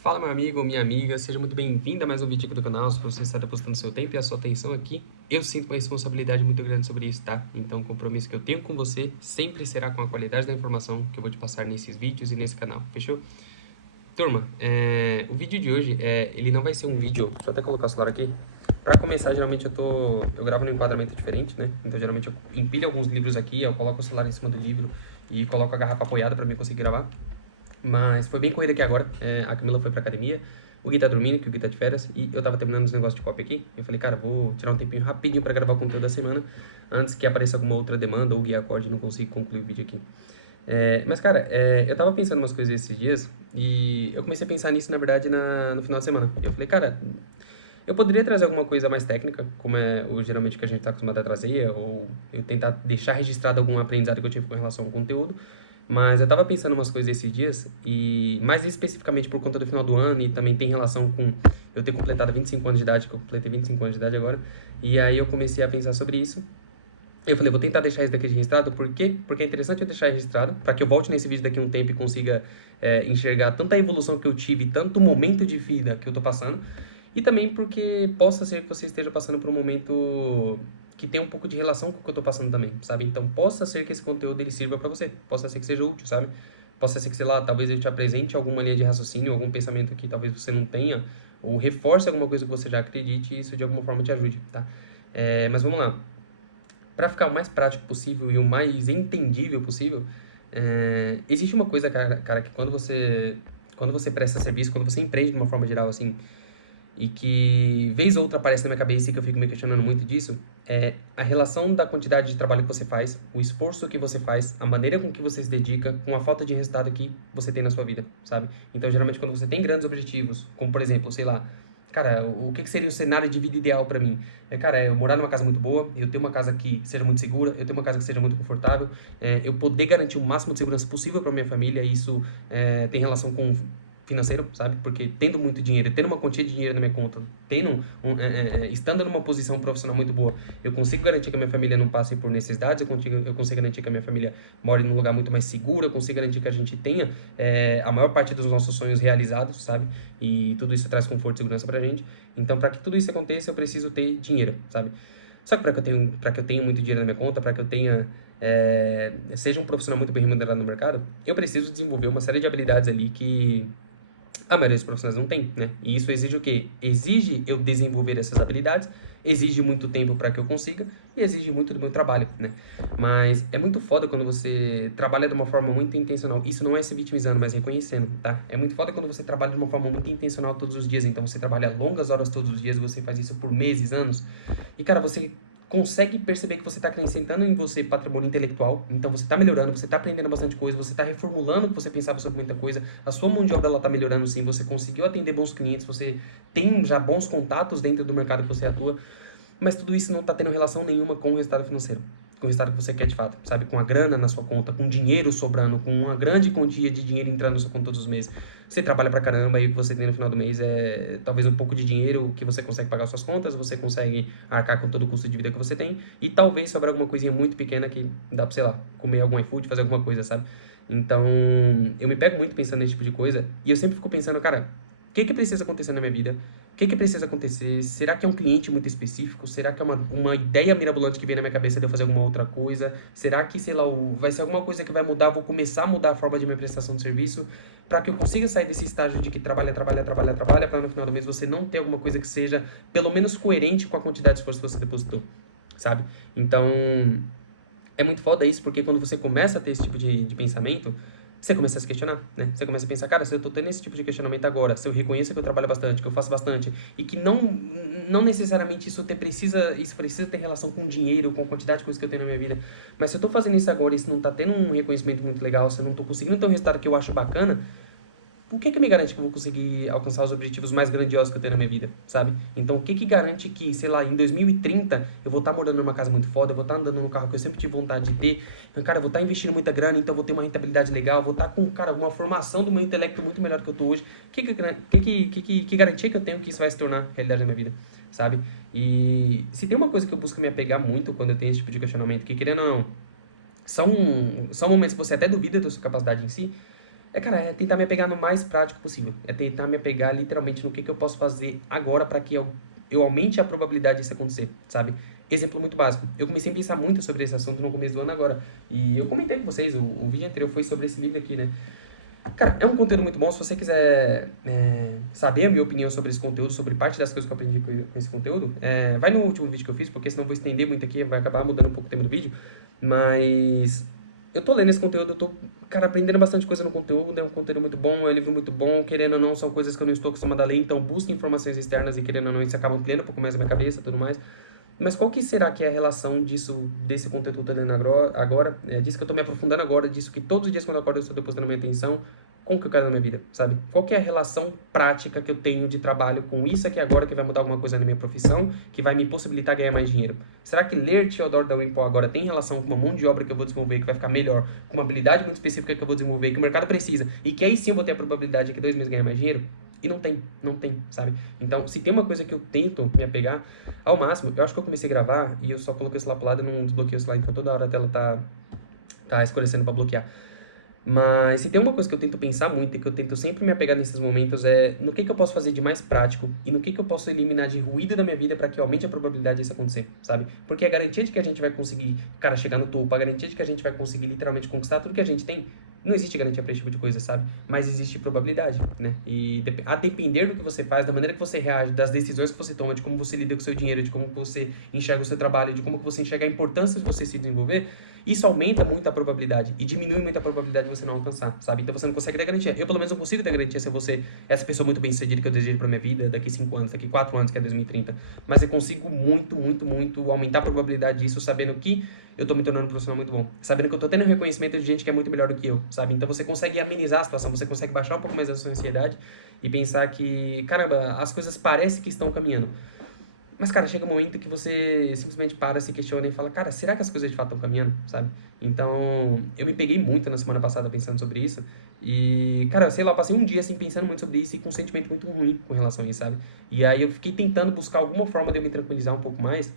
Fala, meu amigo ou minha amiga, seja muito bem-vindo a mais um vídeo aqui do canal. Se você está depositando seu tempo e a sua atenção aqui, eu sinto uma responsabilidade muito grande sobre isso, tá? Então, o compromisso que eu tenho com você sempre será com a qualidade da informação que eu vou te passar nesses vídeos e nesse canal, fechou? Turma, o vídeo de hoje, ele não vai ser um vídeo... Deixa eu até colocar o celular aqui. Pra começar, geralmente eu gravo num enquadramento diferente, né? Então, geralmente eu empilho alguns livros aqui, eu coloco o celular em cima do livro e coloco a garrafa apoiada pra mim conseguir gravar. Mas foi bem corrida aqui agora. A Camila foi pra academia, o Gui tá dormindo, que o Gui tá de férias, e eu tava terminando os negócios de copy aqui. Eu falei, cara, vou tirar um tempinho rapidinho pra gravar o conteúdo da semana, antes que apareça alguma outra demanda ou o Gui acorde e não consiga concluir o vídeo aqui. Mas, cara, eu tava pensando umas coisas esses dias, e eu comecei a pensar nisso, na verdade, no final de semana. Eu falei, cara, eu poderia trazer alguma coisa mais técnica, como é geralmente o que a gente está acostumado a trazer, ou eu tentar deixar registrado algum aprendizado que eu tive com relação ao conteúdo, mas eu estava pensando umas coisas esses dias, e mais especificamente por conta do final do ano, e também tem relação com eu ter completado 25 anos de idade, que eu completei 25 anos de idade agora, e aí eu comecei a pensar sobre isso. Eu falei, vou tentar deixar isso daqui registrado, por quê? Porque é interessante eu deixar registrado, para que eu volte nesse vídeo daqui a um tempo e consiga enxergar tanta evolução que eu tive, tanto momento de vida que eu tô passando, e também porque possa ser que você esteja passando por um momento que tem um pouco de relação com o que eu tô passando também, sabe? Então, possa ser que esse conteúdo ele sirva para você, possa ser que seja útil, sabe? Possa ser que, sei lá, talvez eu te apresente alguma linha de raciocínio, algum pensamento que talvez você não tenha, ou reforce alguma coisa que você já acredite e isso de alguma forma te ajude, tá? Mas vamos lá. Para ficar o mais prático possível e o mais entendível possível, existe uma coisa, cara, que quando você presta serviço, quando você empreende de uma forma geral, assim, e que vez ou outra aparece na minha cabeça e que eu fico me questionando muito disso, é a relação da quantidade de trabalho que você faz, o esforço que você faz, a maneira com que você se dedica, com a falta de resultado que você tem na sua vida, sabe? Então, geralmente, quando você tem grandes objetivos, como por exemplo, sei lá, cara, o que seria o cenário de vida ideal para mim? Cara, eu morar numa casa muito boa, eu ter uma casa que seja muito segura, eu ter uma casa que seja muito confortável, eu poder garantir o máximo de segurança possível para minha família, e isso tem relação com financeiro, sabe? Porque tendo muito dinheiro, tendo uma quantia de dinheiro na minha conta, estando numa posição profissional muito boa, eu consigo garantir que a minha família não passe por necessidades, eu consigo garantir que a minha família more num lugar muito mais seguro, eu consigo garantir que a gente tenha a maior parte dos nossos sonhos realizados, sabe? E tudo isso traz conforto e segurança pra gente. Então, para que tudo isso aconteça, eu preciso ter dinheiro, sabe? Só que para que eu tenha muito dinheiro na minha conta, para que eu tenha seja um profissional muito bem remunerado no mercado, eu preciso desenvolver uma série de habilidades ali que a maioria dos profissionais não tem, né? E isso exige o quê? Exige eu desenvolver essas habilidades, exige muito tempo para que eu consiga e exige muito do meu trabalho, né? Mas é muito foda quando você trabalha de uma forma muito intencional. Isso não é se vitimizando, mas reconhecendo, tá? É muito foda quando você trabalha de uma forma muito intencional todos os dias. Então você trabalha longas horas todos os dias, você faz isso por meses, anos. E, cara, você consegue perceber que você está acrescentando em você patrimônio intelectual, então você está melhorando, você está aprendendo bastante coisa, você está reformulando o que você pensava sobre muita coisa, a sua mão de obra está melhorando sim, você conseguiu atender bons clientes, você tem já bons contatos dentro do mercado que você atua, mas tudo isso não está tendo relação nenhuma com o resultado financeiro, com o resultado que você quer de fato, sabe? Com a grana na sua conta, com dinheiro sobrando, com uma grande quantia de dinheiro entrando na sua conta todos os meses. Você trabalha pra caramba e o que você tem no final do mês é talvez um pouco de dinheiro que você consegue pagar suas contas, você consegue arcar com todo o custo de vida que você tem e talvez sobrar alguma coisinha muito pequena que dá pra, sei lá, comer algum iFood, fazer alguma coisa, sabe? Então, eu me pego muito pensando nesse tipo de coisa e eu sempre fico pensando, cara, o que precisa acontecer na minha vida? O que precisa acontecer? Será que é um cliente muito específico? Será que é uma ideia mirabolante que vem na minha cabeça de eu fazer alguma outra coisa? Será que, sei lá, vai ser alguma coisa que vai mudar? Vou começar a mudar a forma de minha prestação de serviço para que eu consiga sair desse estágio de que trabalha, trabalha, trabalha, trabalha, para no final do mês você não ter alguma coisa que seja pelo menos coerente com a quantidade de esforço que você depositou, sabe? Então, é muito foda isso, porque quando você começa a ter esse tipo de pensamento, você começa a se questionar, né? Você começa a pensar, cara, se eu tô tendo esse tipo de questionamento agora, se eu reconheço que eu trabalho bastante, que eu faço bastante, e que não necessariamente isso precisa ter relação com dinheiro, com a quantidade de coisas que eu tenho na minha vida, mas se eu tô fazendo isso agora e isso não tá tendo um reconhecimento muito legal, se eu não tô conseguindo ter um resultado que eu acho bacana, o que me garante que eu vou conseguir alcançar os objetivos mais grandiosos que eu tenho na minha vida, sabe? Então, o que garante que, sei lá, em 2030 eu vou estar morando numa casa muito foda, eu vou estar andando no carro que eu sempre tive vontade de ter, cara, eu vou estar investindo muita grana, então eu vou ter uma rentabilidade legal, vou estar com, cara, uma formação do meu intelecto muito melhor do que eu tô hoje. Que garantia que eu tenho que isso vai se tornar realidade na minha vida, sabe? E se tem uma coisa que eu busco me apegar muito quando eu tenho esse tipo de questionamento, que querendo ou não, são momentos que você até duvida da sua capacidade em si, Cara, é tentar me apegar no mais prático possível. É tentar me apegar literalmente no que eu posso fazer agora para que eu aumente a probabilidade disso acontecer, sabe? Exemplo muito básico. Eu comecei a pensar muito sobre esse assunto no começo do ano agora. E eu comentei com vocês, o vídeo anterior foi sobre esse livro aqui, né? Cara, é um conteúdo muito bom. Se você quiser saber a minha opinião sobre esse conteúdo, sobre parte das coisas que eu aprendi com esse conteúdo, vai no último vídeo que eu fiz, porque senão eu vou estender muito aqui, vai acabar mudando um pouco o tema do vídeo. Mas eu tô lendo esse conteúdo, eu tô, cara, aprendendo bastante coisa no conteúdo. É um conteúdo muito bom, é um livro muito bom. Querendo ou não, são coisas que eu não estou acostumado a ler, então busque informações externas e querendo ou não, isso acaba ampliando um pouco mais a minha cabeça e tudo mais. Mas qual que será que é a relação disso, desse conteúdo que eu tô lendo agora, disso que eu tô me aprofundando agora, disso que todos os dias quando eu acordo eu estou depositando minha atenção, com o que eu quero na minha vida, sabe? Qual que é a relação prática que eu tenho de trabalho com isso aqui agora que vai mudar alguma coisa na minha profissão, que vai me possibilitar ganhar mais dinheiro? Será que ler Theodore Dalrymple agora tem relação com uma mão de obra que eu vou desenvolver, que vai ficar melhor, com uma habilidade muito específica que eu vou desenvolver, que o mercado precisa, e que aí sim eu vou ter a probabilidade de que 2 meses ganhar mais dinheiro? E não tem, sabe? Então, se tem uma coisa que eu tento me apegar ao máximo, eu acho que eu comecei a gravar e eu só coloquei o celular pro lado e não desbloqueei o celular, então toda hora a tela tá escurecendo pra bloquear. Mas se tem uma coisa que eu tento pensar muito e que eu tento sempre me apegar nesses momentos é no que eu posso fazer de mais prático e no que eu posso eliminar de ruído da minha vida para que aumente a probabilidade disso acontecer, sabe? Porque a garantia de que a gente vai conseguir, cara, chegar no topo, a garantia de que a gente vai conseguir literalmente conquistar tudo que a gente tem, não existe garantia para esse tipo de coisa, sabe? Mas existe probabilidade, né? E a depender do que você faz, da maneira que você reage, das decisões que você toma, de como você lida com o seu dinheiro, de como você enxerga o seu trabalho, de como você enxerga a importância de você se desenvolver, isso aumenta muito a probabilidade e diminui muito a probabilidade de você não alcançar, sabe? Então você não consegue ter garantia. Eu, pelo menos, não consigo ter garantia se eu vou ser essa pessoa muito bem sucedida que eu desejo pra minha vida daqui 5 anos, daqui 4 anos, que é 2030. Mas eu consigo muito aumentar a probabilidade disso sabendo que eu tô me tornando um profissional muito bom. Sabendo que eu tô tendo reconhecimento de gente que é muito melhor do que eu, sabe? Então você consegue amenizar a situação, você consegue baixar um pouco mais a sua ansiedade e pensar que, caramba, as coisas parecem que estão caminhando. Mas, cara, chega um momento que você simplesmente para, se questiona e fala, cara, será que as coisas de fato estão caminhando, sabe? Então, eu me peguei muito na semana passada pensando sobre isso. E, cara, sei lá, eu passei um dia assim pensando muito sobre isso e com um sentimento muito ruim com relação a isso, sabe? E aí eu fiquei tentando buscar alguma forma de eu me tranquilizar um pouco mais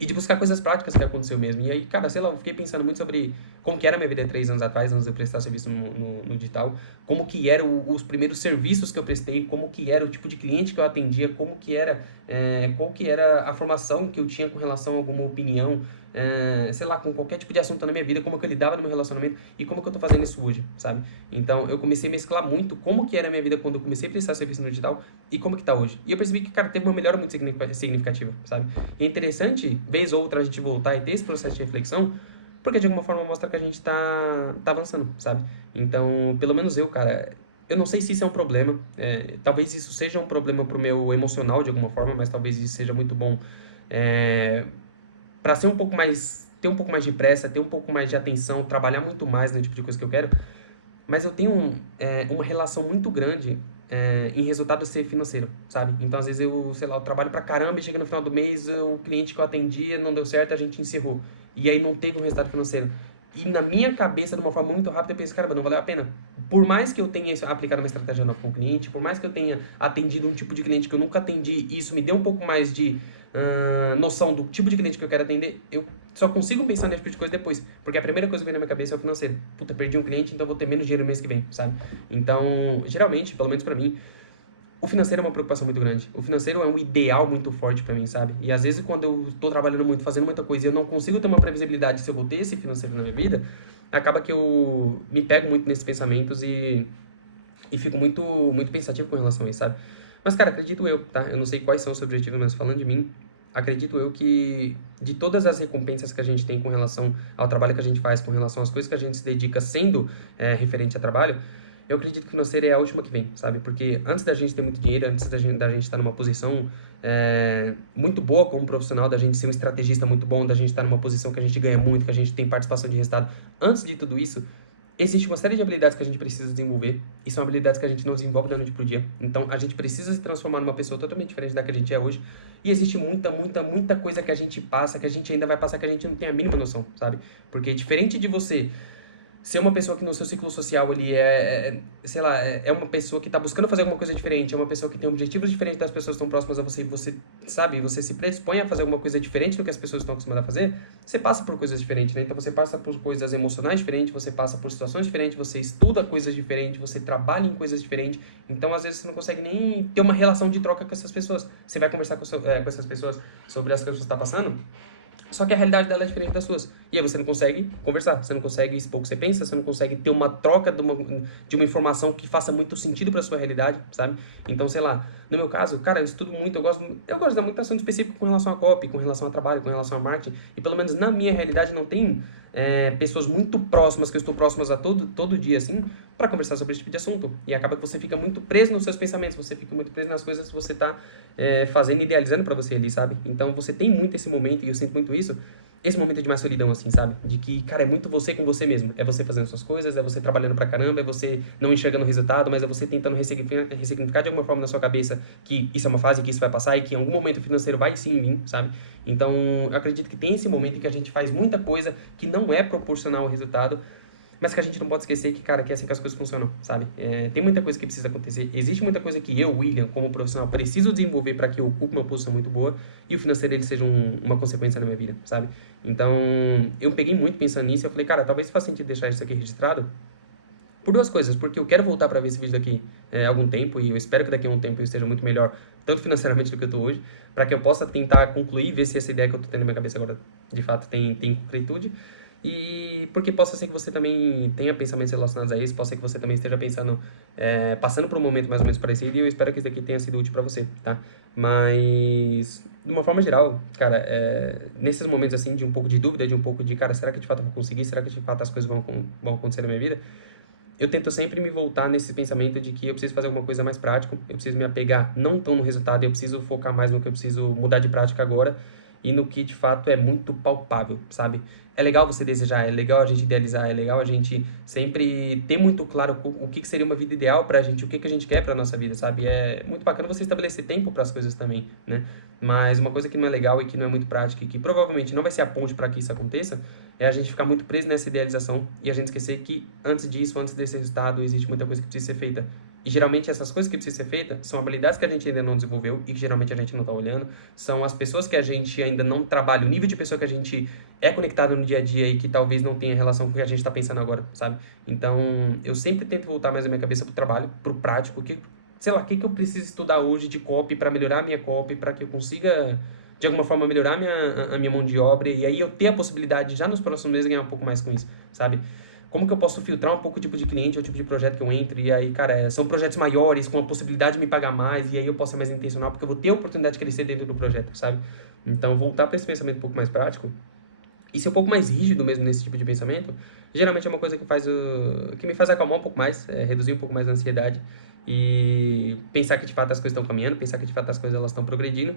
e de buscar coisas práticas que aconteceu mesmo. E aí, cara, sei lá, eu fiquei pensando muito sobre como que era a minha vida 3 anos atrás, antes de eu prestar serviço no digital, como que eram os primeiros serviços que eu prestei, como que era o tipo de cliente que eu atendia, como que era, qual que era a formação que eu tinha com relação a alguma opinião, sei lá, com qualquer tipo de assunto na minha vida, como que eu lidava no meu relacionamento e como que eu tô fazendo isso hoje, sabe? Então, eu comecei a mesclar muito como que era a minha vida quando eu comecei a prestar serviço no digital e como que tá hoje. E eu percebi que, cara, teve uma melhora muito significativa, sabe? E é interessante, vez ou outra, a gente voltar e ter esse processo de reflexão, porque de alguma forma mostra que a gente tá avançando, sabe? Então, pelo menos eu, cara, eu não sei se isso é um problema, talvez isso seja um problema pro meu emocional de alguma forma, mas talvez isso seja muito bom para ser um pouco mais, ter um pouco mais de pressa, ter um pouco mais de atenção, trabalhar muito mais no tipo de coisa que eu quero, mas eu tenho uma relação muito grande em resultado ser financeiro, sabe? Então, às vezes, eu, sei lá, eu trabalho pra caramba e chega no final do mês, o cliente que eu atendia não deu certo, a gente encerrou. E aí não teve um resultado financeiro. E na minha cabeça, de uma forma muito rápida, eu pensei, caramba, não valeu a pena. Por mais que eu tenha aplicado uma estratégia nova com o cliente, por mais que eu tenha atendido um tipo de cliente que eu nunca atendi, e isso me deu um pouco mais de noção do tipo de cliente que eu quero atender, eu só consigo pensar nesse tipo de coisa depois. Porque a primeira coisa que vem na minha cabeça é o financeiro. Puta, perdi um cliente, então vou ter menos dinheiro no mês que vem, sabe? Então, geralmente, pelo menos pra mim, o financeiro é uma preocupação muito grande. O financeiro é um ideal muito forte pra mim, sabe? E às vezes quando eu tô trabalhando muito, fazendo muita coisa e eu não consigo ter uma previsibilidade se eu vou ter esse financeiro na minha vida, acaba que eu me pego muito nesses pensamentos e fico muito pensativo com relação a isso, sabe? Mas, cara, acredito eu, tá? Eu não sei quais são os objetivos, mas falando de mim, acredito eu que de todas as recompensas que a gente tem com relação ao trabalho que a gente faz, com relação às coisas que a gente se dedica sendo referente a trabalho, eu acredito que o financeiro é a última que vem, sabe? Porque antes da gente ter muito dinheiro, antes da gente estar numa posição muito boa como profissional, da gente ser um estrategista muito bom, da gente estar numa posição que a gente ganha muito, que a gente tem participação de resultado, antes de tudo isso, existe uma série de habilidades que a gente precisa desenvolver e são habilidades que a gente não desenvolve da noite pro dia. Então, a gente precisa se transformar numa pessoa totalmente diferente da que a gente é hoje. E existe muita coisa que a gente passa, que a gente ainda vai passar, que a gente não tem a mínima noção, sabe? Porque diferente de você ser uma pessoa que no seu ciclo social ele sei lá, é uma pessoa que tá buscando fazer alguma coisa diferente, é uma pessoa que tem objetivos diferentes das pessoas que estão próximas a você, e você, sabe, você se predispõe a fazer alguma coisa diferente do que as pessoas estão acostumadas a fazer, você passa por coisas diferentes, né? Então você passa por coisas emocionais diferentes, você passa por situações diferentes, você estuda coisas diferentes, você trabalha em coisas diferentes, então às vezes você não consegue nem ter uma relação de troca com essas pessoas. Você vai conversar com essas pessoas sobre as coisas que você está passando, só que a realidade dela é diferente das suas. E aí você não consegue conversar, você não consegue expor o que você pensa, você não consegue ter uma troca de uma informação que faça muito sentido pra sua realidade, sabe? Então, sei lá, no meu caso, cara, eu estudo muito, eu gosto de dar muita ação específica com relação a copy, com relação a trabalho, com relação a marketing, e pelo menos na minha realidade não tem pessoas muito próximas, que eu estou próximas a todo dia, assim, para conversar sobre esse tipo de assunto. E acaba que você fica muito preso nos seus pensamentos, você fica muito preso nas coisas que você tá fazendo, idealizando pra você ali, sabe? Então você tem muito esse momento, e eu sinto muito isso, esse momento de mais solidão, assim, sabe? De que, cara, é muito você com você mesmo. É você fazendo suas coisas, é você trabalhando pra caramba, é você não enxergando o resultado, mas é você tentando ressignificar de alguma forma na sua cabeça que isso é uma fase, que isso vai passar e que em algum momento o financeiro vai sim vir, sabe? Então, eu acredito que tem esse momento em que a gente faz muita coisa que não é proporcional ao resultado, mas que a gente não pode esquecer que, cara, que é assim que as coisas funcionam, sabe? Tem muita coisa que precisa acontecer. Existe muita coisa que eu, William, como profissional, preciso desenvolver para que eu ocupe uma posição muito boa e o financeiro ele seja uma consequência na minha vida, sabe? Então, eu peguei muito pensando nisso e eu falei, cara, talvez faça sentido deixar isso aqui registrado por duas coisas, porque eu quero voltar para ver esse vídeo daqui há algum tempo e eu espero que daqui a um tempo eu esteja muito melhor, tanto financeiramente do que eu estou hoje, para que eu possa tentar concluir, ver se essa ideia que eu estou tendo na minha cabeça agora de fato tem concretude. E porque possa ser que você também tenha pensamentos relacionados a isso, possa ser que você também esteja pensando, passando por um momento mais ou menos parecido, e eu espero que isso daqui tenha sido útil para você, tá? Mas, de uma forma geral, cara, nesses momentos assim, de um pouco de dúvida, de um pouco de, cara, será que de fato eu vou conseguir? Será que de fato as coisas vão acontecer na minha vida? Eu tento sempre me voltar nesse pensamento de que eu preciso fazer alguma coisa mais prática, eu preciso me apegar não tão no resultado, eu preciso focar mais no que eu preciso mudar de prática agora e no que de fato é muito palpável, sabe? É legal você desejar, é legal a gente idealizar, é legal a gente sempre ter muito claro o que seria uma vida ideal pra gente, o que a gente quer pra nossa vida, sabe? É muito bacana você estabelecer tempo para as coisas também, né? Mas uma coisa que não é legal e que não é muito prática e que provavelmente não vai ser a ponte para que isso aconteça é a gente ficar muito preso nessa idealização e a gente esquecer que antes disso, antes desse resultado, existe muita coisa que precisa ser feita. E geralmente essas coisas que precisam ser feitas são habilidades que a gente ainda não desenvolveu e que geralmente a gente não está olhando, são as pessoas que a gente ainda não trabalha, o nível de pessoa que a gente é conectado no dia a dia e que talvez não tenha relação com o que a gente está pensando agora, sabe? Então, eu sempre tento voltar mais a minha cabeça pro trabalho, pro prático, sei lá, o que eu preciso estudar hoje de copy para melhorar a minha copy, para que eu consiga de alguma forma melhorar a minha mão de obra e aí eu ter a possibilidade já nos próximos meses ganhar um pouco mais com isso, sabe? Como que eu posso filtrar um pouco o tipo de cliente, o tipo de projeto que eu entro, e aí, cara, são projetos maiores, com a possibilidade de me pagar mais, e aí eu posso ser mais intencional, porque eu vou ter a oportunidade de crescer dentro do projeto, sabe? Então, voltar para esse pensamento um pouco mais prático, e ser um pouco mais rígido mesmo nesse tipo de pensamento, geralmente é uma coisa que me faz acalmar um pouco mais, reduzir um pouco mais a ansiedade e pensar que de fato as coisas estão caminhando, pensar que de fato as coisas elas estão progredindo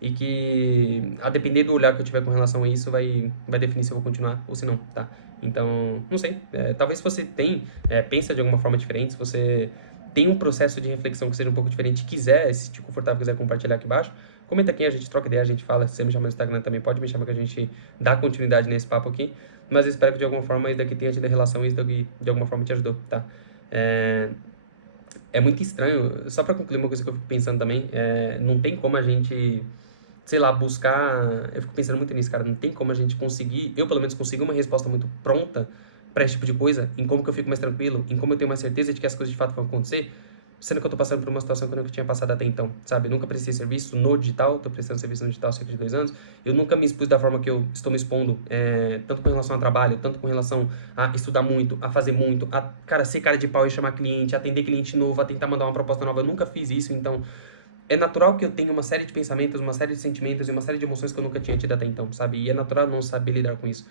e que a depender do olhar que eu tiver com relação a isso vai definir se eu vou continuar ou se não, tá? Então, não sei, talvez se você pensa de alguma forma diferente, se você tem um processo de reflexão que seja um pouco diferente, quiser, se sentir confortável, quiser compartilhar aqui embaixo, comenta aqui, a gente troca ideia, a gente fala, se você me chama no Instagram também, pode me chamar que a gente dá continuidade nesse papo aqui, mas eu espero que de alguma forma isso daqui tenha tido relação e isso daqui de alguma forma te ajudou, tá? É, é muito estranho, só pra concluir uma coisa que eu fico pensando também, não tem como a gente, sei lá, buscar, eu fico pensando muito nisso, cara, não tem como a gente conseguir, eu pelo menos conseguir uma resposta muito pronta pra esse tipo de coisa, em como que eu fico mais tranquilo, em como eu tenho mais certeza de que as coisas de fato vão acontecer, sendo que eu tô passando por uma situação que eu nunca tinha passado até então, sabe? Eu nunca prestei serviço no digital, tô prestando serviço no digital há cerca de 2 anos, eu nunca me expus da forma que eu estou me expondo, tanto com relação ao trabalho, tanto com relação a estudar muito, a fazer muito, a, cara, ser cara de pau e chamar cliente, atender cliente novo, a tentar mandar uma proposta nova, eu nunca fiz isso, então é natural que eu tenha uma série de pensamentos, uma série de sentimentos e uma série de emoções que eu nunca tinha tido até então, sabe? E é natural não saber lidar com isso.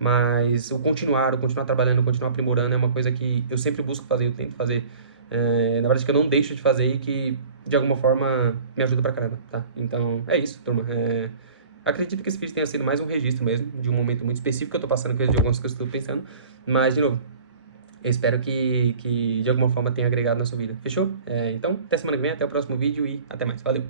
Mas o continuar trabalhando, o continuar aprimorando é uma coisa que eu sempre busco fazer, eu tento fazer. Na verdade, que eu não deixo de fazer e que, de alguma forma, me ajuda pra caramba, tá? Então, é isso, turma. Acredito que esse vídeo tenha sido mais um registro mesmo, de um momento muito específico que eu tô passando, de algumas coisas que eu tô pensando. Mas, de novo, eu espero que de alguma forma tenha agregado na sua vida. Fechou? Então, até semana que vem, até o próximo vídeo e até mais. Valeu!